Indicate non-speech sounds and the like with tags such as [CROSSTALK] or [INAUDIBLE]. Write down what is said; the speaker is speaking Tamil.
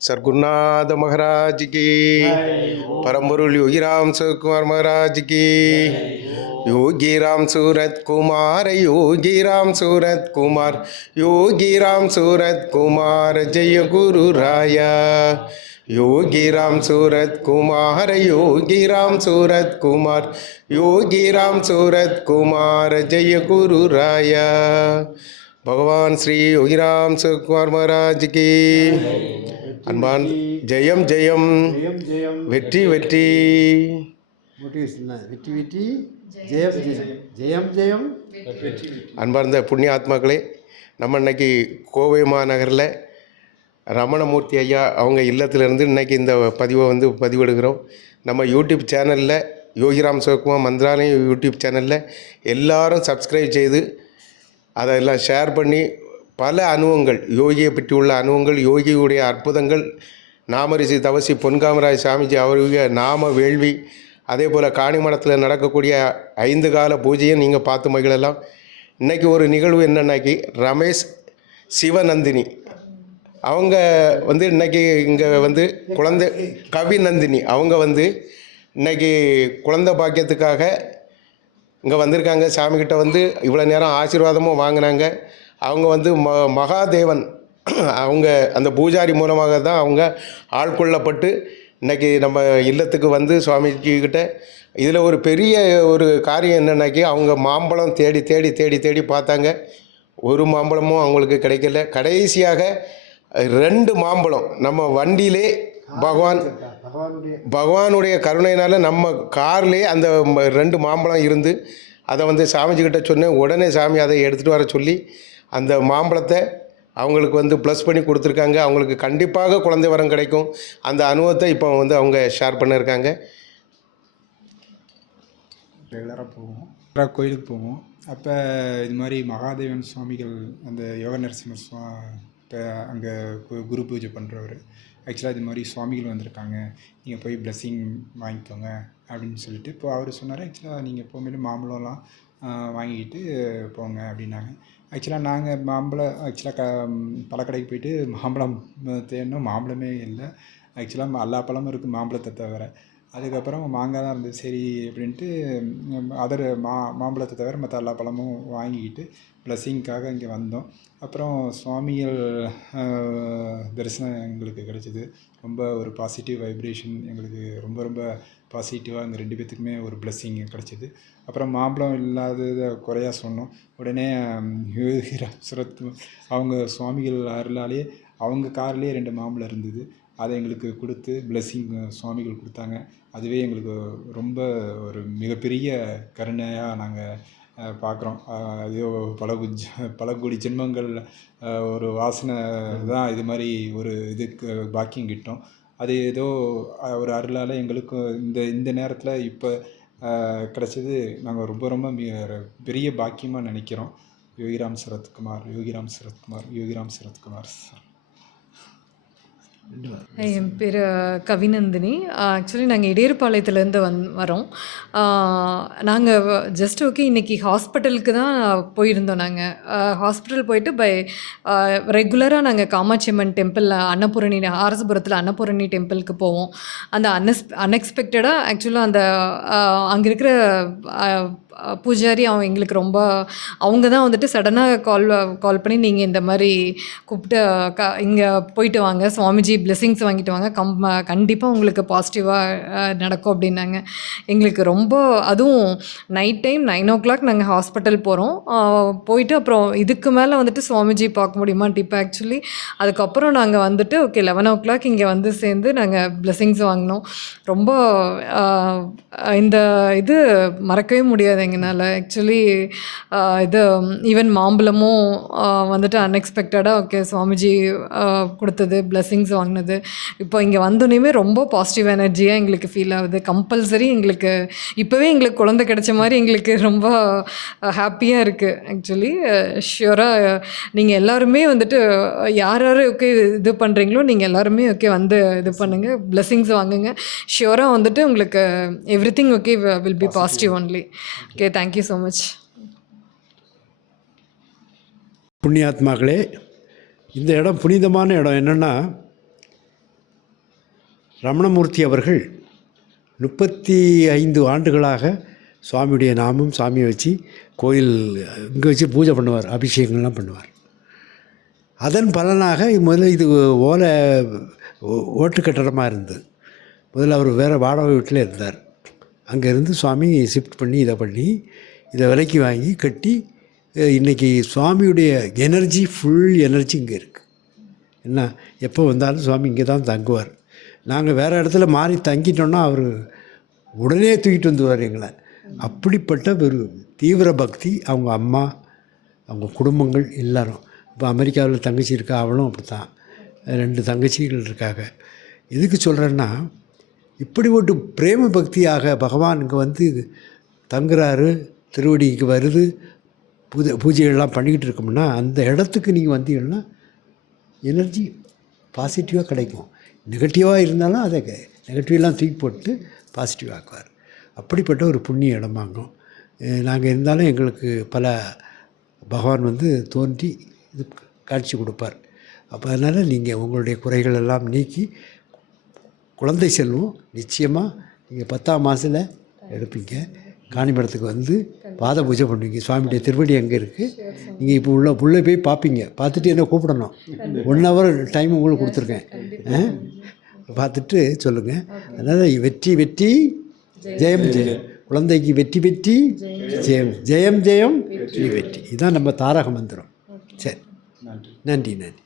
சர்க்குருநாத மகாராஜ் கி பரம்பொருள் யோகிராம் சிவகுமார் மகாராஜ் கி யோகிராம் சூரத் குமார் யோகிராம் சூரத் குமார் யோகிராம் சூரத் குமார் ஜெய குரு ராயா யோகிராம் சூரத் குமார் யோகிராம் சூரத் குமார் யோகிராம் சூரத் குமார் ஜெய குரு ராயா பகவான் ஸ்ரீ யோகிராம் சிவகுமார் மகாராஜ் கி அன்பான் ஜெயம் ஜெயம். வெற்றி வெற்றி. வெற்றி வெற்றி. ஜெயம் ஜெயம். ஜெயம் அன்பார்ந்த புண்ணிய ஆத்மாக்களே நம்ம இன்னைக்கு கோவை மாநகரில் ரமணமூர்த்தி ஐயா அவங்க இல்லத்திலிருந்து இன்னைக்கு இந்த பதிவை வந்து பதிவிடுகிறோம். நம்ம யூடியூப் சேனலில் யோகிராம் சிவகுமார் மந்திராலயம் யூடியூப் சேனலில் எல்லாரும் சப்ஸ்கிரைப் செய்து அதெல்லாம் ஷேர் பண்ணி பல அனுபவங்கள் யோகியை பற்றி உள்ள அனுபவங்கள் யோகியுடைய அற்புதங்கள் நாமரிசி தவசி பொன்காமராஜ் சாமிஜி அவருடைய நாம வேள்வி அதே போல் காணிமடத்தில் நடக்கக்கூடிய ஐந்து கால பூஜையும் நீங்கள் பார்த்து மகிழலாம். இன்றைக்கி ஒரு நிகழ்வு என்னன்னாக்கி ரமேஷ் சிவநந்தினி. அவங்க வந்து இன்றைக்கி இங்கே வந்து குழந்தை கவி நந்தினி அவங்க வந்து இன்றைக்கி குழந்தை பாக்கியத்துக்காக இங்கே வந்திருக்காங்க. சாமிக்கிட்ட வந்து இவ்வளோ நேரம் ஆசீர்வாதமும் வாங்கினாங்க. அவங்க வந்து ம மகாதேவன். [CLEARS THROAT] அவங்க அந்த பூஜாரி மூலமாக தான் அவங்க ஆட்கொள்ளப்பட்டு இன்னைக்கு நம்ம இல்லத்துக்கு வந்து சுவாமிஜிக்கிட்ட இதில் ஒரு பெரிய ஒரு காரியம் என்னன்னாக்கி அவங்க மாம்பழம் தேடி தேடி தேடி தேடி பார்த்தாங்க. ஒரு மாம்பழமும் அவங்களுக்கு கிடைக்கல. கடைசியாக ரெண்டு மாம்பழம் நம்ம வண்டியிலே பகவான் பகவானுடைய கருணையினால் நம்ம கார்லேயே அந்த ரெண்டு மாம்பழம் இருந்து அதை வந்து சாமிஜி கிட்ட சொன்னேன். உடனே சாமி அதை எடுத்துகிட்டு வர சொல்லி அந்த மாம்பழத்தை அவங்களுக்கு வந்து ப்ளஸ் பண்ணி கொடுத்துருக்காங்க. அவங்களுக்கு கண்டிப்பாக குழந்தை வரம் கிடைக்கும். அந்த அனுபவத்தை இப்போ வந்து அவங்க ஷேர் பண்ணியிருக்காங்க ரெகுலராக போவோம். ரெகுலராக கோயிலுக்கு போவோம். அப்போ இது மாதிரி மகாதேவன் சுவாமிகள் அந்த யோக நரசிம்மர் சுவா இப்போ அங்கே குரு பூஜை பண்ணுறவர் ஆக்சுவலாக இது மாதிரி சுவாமிகள் வந்திருக்காங்க. நீங்கள் போய் blessing வாங்கிக்கோங்க அப்படின்னு சொல்லிட்டு இப்போ அவர் சொன்னார் ஆக்சுவலாக நீங்கள் எப்போவுமே மாம்பழம்லாம் வாங்கிக்கிட்டு போங்க அப்படின்னாங்க. ஆக்சுவலாக நாங்கள் மாம்பழம் ஆக்சுவலாக க பழக்கடைக்கு போயிட்டு மாம்பழம் தேடணும் மாம்பழமே இல்லை. ஆக்சுவலாக எல்லா பழமும் இருக்குது மாம்பழத்தை தவிர. அதுக்கப்புறம் மாங்காய் தான் இருந்தது. சரி அப்படின்ட்டு அதர் மா மாம்பழத்தை தவிர மற்ற எல்லா பழமும் வாங்கிக்கிட்டு ப்ளஸ்ஸிங்க்காக இங்கே வந்தோம். அப்புறம் சுவாமிகள் தரிசனம் எங்களுக்கு கிடச்சிது. ரொம்ப ஒரு பாசிட்டிவ் வைப்ரேஷன் எங்களுக்கு ரொம்ப ரொம்ப பாசிட்டிவாக இந்த ரெண்டு பேத்துக்குமே ஒரு blessing கிடச்சிது. அப்புறம் மாம்பழம் இல்லாததை குறையாக சொன்னோம். உடனே சுரத் அவங்க சுவாமிகள் அருளாலே அவங்க கார்லேயே ரெண்டு மாம்பழம் இருந்தது. அதை எங்களுக்கு கொடுத்து blessing சுவாமிகள் கொடுத்தாங்க. அதுவே எங்களுக்கு ரொம்ப ஒரு மிகப்பெரிய கருணையாக நாங்கள் பார்க்குறோம் அது பல குஜ்- பல கோடி ஜென்மங்கள் ஒரு வாசனை தான் இது மாதிரி ஒரு இதுக்கு பாக்கியம் கிட்டோம். அது ஏதோ ஒரு அருளால் எங்களுக்கு இந்த இந்த நேரத்தில் இப்போ கிடச்சது நாங்கள் ரொம்ப ரொம்ப பெரிய பாக்கியமாக நினைக்கிறோம். யோகிராம் சரத்குமார் யோகிராம் சரத்குமார் யோகிராம் சரத்குமார் சார். என் பேர் கவிநந்தினி. ஆக்சுவலி நாங்கள் இடையர்பாளையத்துலேருந்து வந் வரோம். நாங்கள் ஜஸ்ட் ஓகே இன்றைக்கி ஹாஸ்பிட்டலுக்கு தான் போயிருந்தோம் நாங்கள் ஹாஸ்பிட்டல் போயிட்டு பை ரெகுலராக நாங்கள் காமாட்சி அம்மன் டெம்பிள் அன்னபூரணி ஆரசபுரத்தில் அன்னபூரணி டெம்பிளுக்கு போவோம். அந்த அன்எஸ் அன்எக்ஸ்பெக்டடாக ஆக்சுவலாக அந்த அங்கே இருக்கிற பூஜாரி அவன் எங்களுக்கு ரொம்ப அவங்க தான் வந்துட்டு சடனாக கால் கால் பண்ணி நீங்கள் இந்த மாதிரி கூப்பிட்டு க இங்கே போயிட்டு வாங்க. சுவாமிஜி blessings வாங்கிட்டு வாங்க. கம் கண்டிப்பாக உங்களுக்கு பாசிட்டிவாக நடக்கும் அப்படின்னாங்க. எங்களுக்கு ரொம்ப அதுவும் night time nine o'clock நாங்கள் ஹாஸ்பிட்டல் போகிறோம் போயிட்டு அப்புறம் இதுக்கு மேலே வந்துட்டு சுவாமிஜி பார்க்க முடியுமா டிப் ஆக்சுவலி அதுக்கப்புறம் நாங்கள் வந்துட்டு ஓகே லெவன் ஓ கிளாக் இங்கே வந்து சேர்ந்து நாங்கள் blessings வாங்கினோம். ரொம்ப இந்த இது மறக்கவே முடியாது எங்களால் ஆக்சுவலி இது ஈவன் மாம்பழமும் வந்துட்டு அன்எக்ஸ்பெக்டடாக ஓகே சுவாமிஜி கொடுத்தது blessings வாங்கினது. இப்போ இங்கே வந்தோடனே ரொம்ப பாசிட்டிவ் எனர்ஜியாக எங்களுக்கு ஃபீல் ஆகுது. கம்பல்சரி எங்களுக்கு இப்போவே எங்களுக்கு குழந்தை கிடைச்ச மாதிரி எங்களுக்கு ரொம்ப ஹாப்பியாக இருக்குது ஆக்சுவலி ஷியோராக நீங்கள் எல்லாருமே வந்துட்டு யார் யார் ஓகே இது பண்ணுறீங்களோ நீங்கள் எல்லாருமே ஓகே வந்து இது பண்ணுங்கள் blessings வாங்குங்க. ஷியோராக வந்துட்டு உங்களுக்கு everything okay will be positive only okay thank you so much புண்ணியாத்மாக்களே இந்த இடம் புனிதமான இடம் என்னென்னா ரமணமூர்த்தி அவர்கள் முப்பத்தி ஐந்து ஆண்டுகளாக சுவாமியுடைய நாமும் சாமியை வச்சு கோயில் இங்கே வச்சு பூஜை பண்ணுவார் அபிஷேகங்கள்லாம் பண்ணுவார். அதன் பலனாக முதல்ல இது ஓலை ஓ- ஓட்டு கட்டடமாக இருந்தது. முதல்ல அவர் வேறு வாடகை வீட்டில் இருந்தார். அங்கேருந்து சுவாமி ஷிஃப்ட் பண்ணி இதை பண்ணி இதை விலைக்கு வாங்கி கட்டி இன்றைக்கி இன்னைக்கு சுவாமியுடைய எனர்ஜி ஃபுல் எனர்ஜி இங்கே இருக்குது என்ன? எப்போ வந்தாலும் சுவாமி இங்கே தான் தங்குவார். நாங்கள் வேறு இடத்துல மாறி தங்கிட்டோன்னா அவர் உடனே தூக்கிட்டு வந்துடுவார் எங்களை. அப்படிப்பட்ட ஒரு தீவிர பக்தி அவங்க அம்மா அவங்க குடும்பங்கள் எல்லாரும். இப்போ அமெரிக்காவில் தங்கச்சி இருக்கா? அவளும் அப்படி தான் ரெண்டு தங்கச்சிகள் இருக்காங்க. எதுக்கு சொல்கிறேன்னா இப்படி ஒரு பிரேம பக்தியாக பகவான் இங்கே வந்து தங்குறாரு திருவடிக்கு வருது பூஜை பூஜைகள்லாம் பண்ணிக்கிட்டு இருக்கோம்னா அந்த இடத்துக்கு நீங்கள் வந்தீங்கன்னா எனர்ஜி பாசிட்டிவாக கிடைக்கும். நெகட்டிவாக இருந்தாலும் அதை நெகட்டிவெலாம் தூக்கி போட்டு பாசிட்டிவ் ஆக்குவார். அப்படிப்பட்ட ஒரு புண்ணிய இடமாகும். நாங்கள் இருந்தாலும் எங்களுக்கு பல பகவான் வந்து தோன்றி இது காட்சி கொடுப்பார். அப்போ அதனால் நீங்கள் உங்களுடைய குறைகள் எல்லாம் நீக்கி குழந்தை செல்வம் நிச்சயமாக நீங்கள் பத்தாம் மாதத்தில் எடுப்பீங்க. காணிமடத்துக்கு வந்து பாத பூஜை பண்ணுவீங்க. சுவாமியுடைய திருவடி அங்கே இருக்குது நீங்கள் இப்போ உள்ள உள்ளே போய் பார்ப்பீங்க பார்த்துட்டு என்ன கூப்பிடணும்? ஒன் ஹவர் டைம் உங்களுக்கு கொடுத்துருக்கேன். ஆ? பார்த்துட்டு சொல்லுங்கள் அதனால் வெற்றி வெற்றி ஜெயம் ஜெயம். குழந்தைக்கு வெற்றி வெற்றி ஜெயம். ஜெயம் ஜெயம் வெற்றி வெற்றி. இதுதான் நம்ம தாரக மந்திரம். சரி. நன்றி நன்றி.